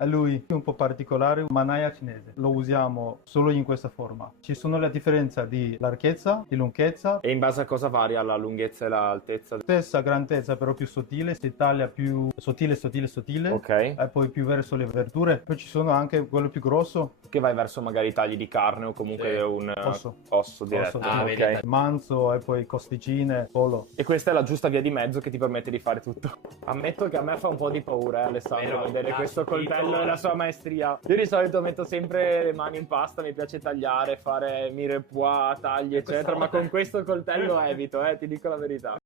E lui è un po' particolare, mannaia cinese. Lo usiamo solo in questa forma. Ci sono le differenze di larghezza, di lunghezza, E in base a cosa varia la lunghezza e l'altezza? stessa grandezza però più sottile, si taglia più sottile Ok. e poi più verso le verdure. Poi ci sono anche quello più grosso, Che vai verso magari tagli di carne o comunque Sì. un osso diretto. Ah, Ok. vedi. manzo e poi costicine, pollo. E questa è la giusta via di mezzo che ti permette di fare tutto. Ammetto che a me fa un po' di paura, Alessandro, Vero, vedere dai, questo subito. coltello e la sua maestria. Io di solito metto sempre le mani in pasta, mi piace tagliare, fare mirepoix, tagli, eccetera, ma con questo coltello evito, ti dico la verità.